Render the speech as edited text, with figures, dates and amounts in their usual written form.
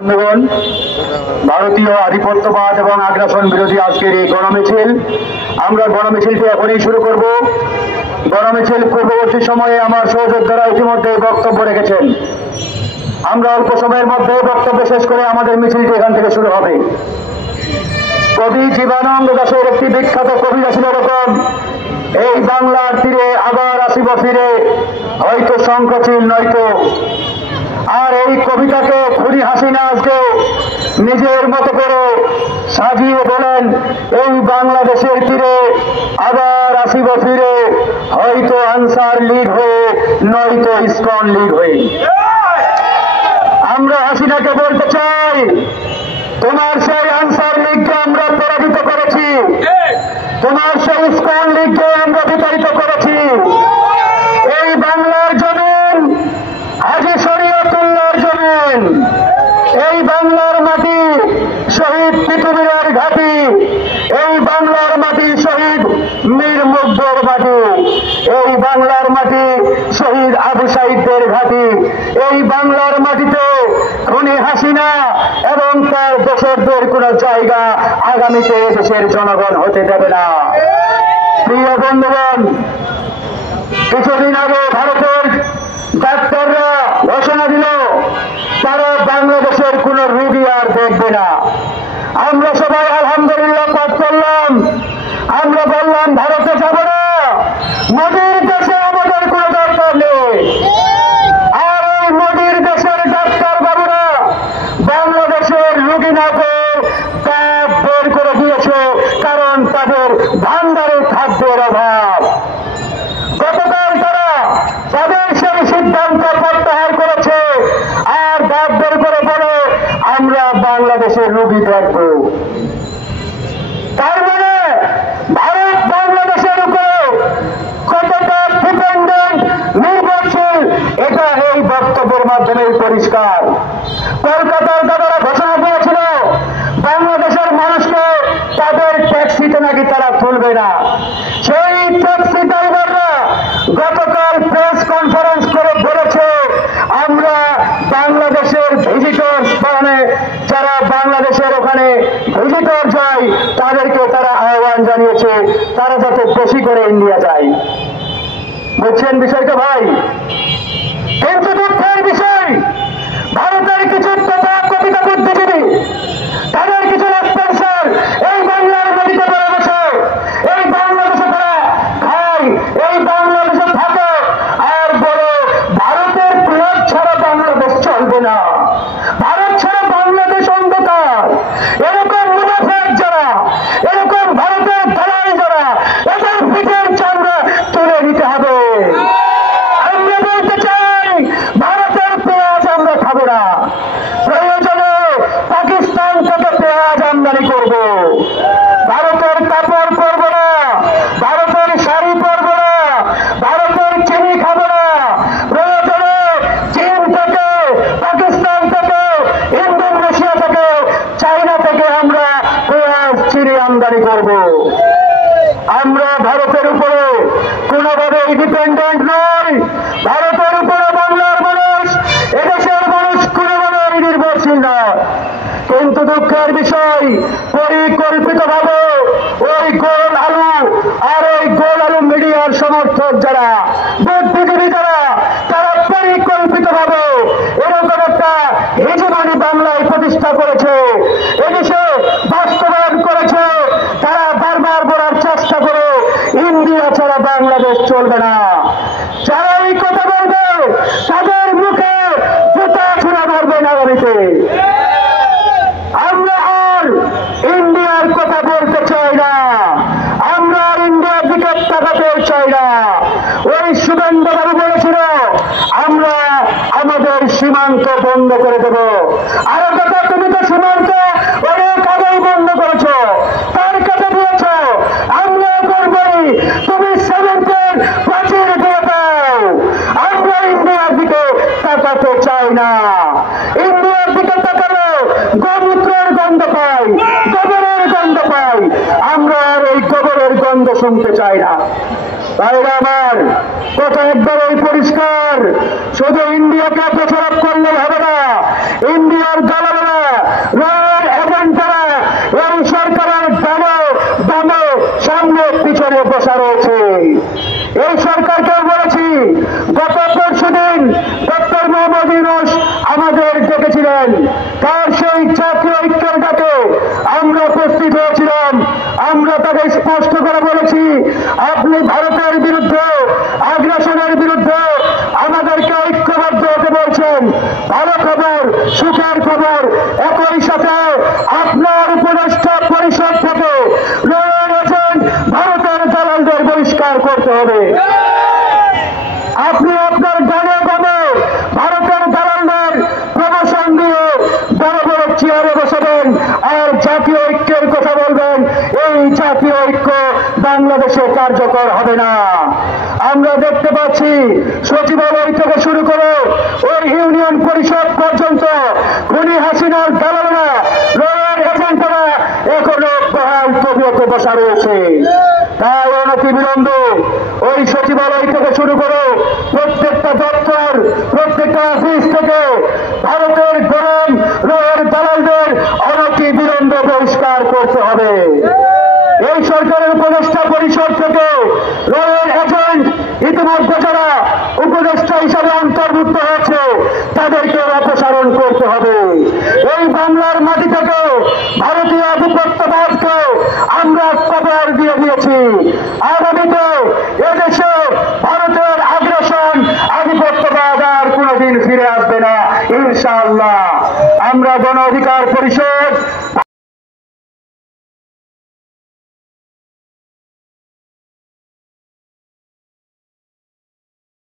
বন্ধুগণ, ভারতীয় আধিপত্যবাদ এবং আগ্রাসন বিরোধী আজকের এই গণমিছিল, আমরা গণমিছিলটি এখনই শুরু করব। গণমিছিল পূর্ববর্তী সময়ে আমার সহযোদ্ধারা ইতিমধ্যে বক্তব্য রেখেছেন। আমরা অল্প সময়ের মধ্যে বক্তব্য শেষ করে আমাদের মিছিলটি এখান থেকে শুরু হবে। কবি জীবনানন্দ দাশের একটি বিখ্যাত কবিতা ছিল এরকম, এই বাংলার তীরে আবার আসিব ফিরে, হয়তো শঙ্খচিল নয়তো। আর এই কবিতাকে খুনি হাসিনা আজকে নিজের মতো করে সাজিয়ে বলেন, এই বাংলাদেশের তীরে আবার আসিব ফিরে, হয়তো আনসার লীগ হয়ে নয়তো ইসকন লীগ হয়ে। আমরা হাসিনাকে বলতে চাই, তোমার সেই আনসার লীগকে আমরা পরাজিত করেছি, তোমার সেই ইসকন লীগকে আমরা বিতাড়িত করেছি। এই বাংলার জমিন হাজী শরীয়তুল্লাহর জমিন, এই বাংলার মাটি শহীদ পৃথিবীর ঘাঁটি, এই বাংলার মাটি শহীদ মীর মুগ্ধর মাটি, এই বাংলার মাটি শহীদ আবু সাঈদের ঘাঁটি। এই বাংলার মাটিতে খুনি হাসিনা এবং তার দোসরদের কোন জায়গা আগামীতে দেশের জনগণ হতে দেবে না। প্রিয় বন্ধুগণ, কিছুদিন আগে ভারতের ডাক্তাররা ঘোষণা দিল তারা বাংলাদেশের কোন রোগী আর দেখবে না। আমরা সবাই আলহামদুলিল্লাহ পাঠ করলাম। আমরা বললাম ভারতে যাব না, মোদির দেশে আমাদের কোন দরকার নেই। আর এই মোদির দেশের ডাক্তার বাবুরা বাংলাদেশের রোগী না পেয়ে ট্যাব বের করে দিয়েছে, কারণ তাদের ভান্ডারে খাদ্যের অভাব। গতকাল তারা তাদের সেই সিদ্ধান্ত প্রত্যাহার করেছে আর দাব বের করে বলে আমরা বাংলাদেশের রোগী দেখব। তার মানে ভারত বাংলাদেশের উপরে কতটা ডিপেন্ডেন্ট, নির্ভরশীল, এটা এই বক্তব্যের মাধ্যমে পরিষ্কার। কলকাতার দাদারা ঘোষণা দিয়েছিল বাংলাদেশের মানুষকে তাদের ট্যাক্সিতে নাকি তারা তুলবে না। সেই ট্যাক্সি ড্রাইভাররা গতকাল প্রেস কনফারেন্স করে বলেছে আমরা বাংলাদেশের ভিজিটর, মানে যারা বাংলাদেশের ওখানে ভিজিটর যায় তাদেরকে তারা আহ্বান জানিয়েছে তারা যাতে বেশি করে ইন্ডিয়া যায়। বুঝছেন বিষয়টা ভাই? কিন্তু দুঃখের বিষয়, ভারতের কিছু তথাকথিত বুদ্ধিজীবী, তাদের কিছু স্পন্সর এই বাংলার নদীতে বেড়ে গেছে, এই বাংলাদেশে তারা খায়, এই বাংলাদেশে থাকে আর বলে ভারতের প্রয়োগ ছাড়া বাংলাদেশ চলবে না, ভারত ছাড়া বাংলাদেশ অন্ধকার। এরকম মুনাফেক যারা, এরকম ভারতের দালাল যারা, এদের পিঠের চামড়া তুলে নিতে হবে। আমরা বলতে চাই ভারতের পেঁয়াজ আমরা খাবো না, প্রয়োজনে পাকিস্তান থেকে পেঁয়াজ আমদানি করব। ভারতের কাপড় পরব না, ভারতের শাড়ি পরব না, ভারতের চিনি খাবো না। প্রয়োজনে চীন থেকে, পাকিস্তান থেকে, ইন্দোনেশিয়া থেকে, চায়না থেকে আমরা পেঁয়াজ চিনি আমদানি করব। আমরা ভারতের উপরে কোনোভাবেই ডিপেন্ডেন্ট নই। ভারতের উপরে বাংলার মানুষ, এদেশের মানুষ কোনোভাবেই নির্ভরশীল নয়। কিন্তু দুঃখের বিষয়, পরিকল্পিতভাবে ওই গোল আলু আর ওই গোল আলু মিডিয়ার সমর্থক যারা, বুদ্ধিজীবী যারা, তারা পরিকল্পিতভাবে এরকম একটা হেজমনি বাংলায় প্রতিষ্ঠা করেছে, এদেশে বাস্তবায়ন করেছে। তারা বারবার বলার চেষ্টা করে ইন্ডিয়া ছাড়া বাংলাদেশ চলবে না। যারা এই কথা বলবে তাদের মুখে জুতা ছুঁড়ে মারবেন আগামীতে। আমরা আর ইন্ডিয়ার কথা বলতে চাই না, আমরা আর ইন্ডিয়ার দিকে তাকাতে চাই না। ওই শুভেন্দু বাবু বলেছিল আমরা আমাদের সীমান্ত বন্ধ করে দেব। আরো কথা, তুমি তো সীমান্ত অনেক আগেই বন্ধ করেছো, তার কাছে দিয়েছ, আমরা করবই। তুমি সেভেন্থের প্রাচীর দিয়ে দাও। আমরা ইন্ডিয়ার দিকে তাকাতে চাই না। ইন্ডিয়ার দিকে তাকালে গোমূত্রের গন্ধ পাই, গোবরের গন্ধ পাই। আমরা আর এই গোবরের গন্ধ শুনতে চাই না। ভাইরা আমার, কথা একবারই পরিষ্কার, শুধু ইন্ডিয়াকে দোষারোপ করলে হবে না। ইন্ডিয়ার দালালেরা করেছেন, তার সেই জাতীয় ঐক্যের ডাকে আমরা উপস্থিত হয়েছিলাম। আমরা তাকে স্পষ্ট করে বলেছি, আপনি ভারতের বিরুদ্ধে, আগ্রাসনের বিরুদ্ধে আমাদেরকে ঐক্যবদ্ধ হতে বলছেন। ভালো খবর, সুখের খবর, একই সাথে আপনার উপদেষ্টা পরিষদ থেকে ভারতের দালালদের বহিষ্কার করতে হবে। আপনি আপনার গানে গানে ভারতের দালালদের প্রমোশন দিয়ে বড় বড় চেয়ারে বসাবেন আর জাতীয় ঐক্যের কথা বলবেন। এই জাতীয় ঐক্য বাংলাদেশে কার্যকর হবে না। আমরা দেখতে পাচ্ছি সচিবালয় থেকে শুরু করে ওই ইউনিয়ন পরিষদ পর্যন্ত খুনি হাসিনার দালালরা, রয়ের এজেন্টরা এখনো বহাল তবিয়তে বসা রয়েছে। তাই অনতিবিলম্বে ওই সচিবালয় থেকে শুরু করে প্রত্যেকটা দপ্তর, প্রত্যেকটা অফিস থেকে ভারতের গরম রয়ের দালালদের অনতিবিলম্বে বহিষ্কার করতে হবে। এই সরকারের উপদেষ্টা পরিষদ থেকে রয়ের এজেন্ট ইতিমধ্যে যারা উপদেষ্টা হিসাবে অন্তর্ভুক্ত হয়েছে তাদেরকে অপসারণ করতে হবে। এই বাংলার মাটি থেকে ভারতীয় আধিপত্যবাদকে আমরা কবর দিয়ে দিয়েছি। আগামীতে এদেশে ভারতের আগ্রাসন, আধিপত্যবাদ আর কোনদিন ফিরে আসবে না ইনশাআল্লাহ। আমরা গণ অধিকার পরিষদ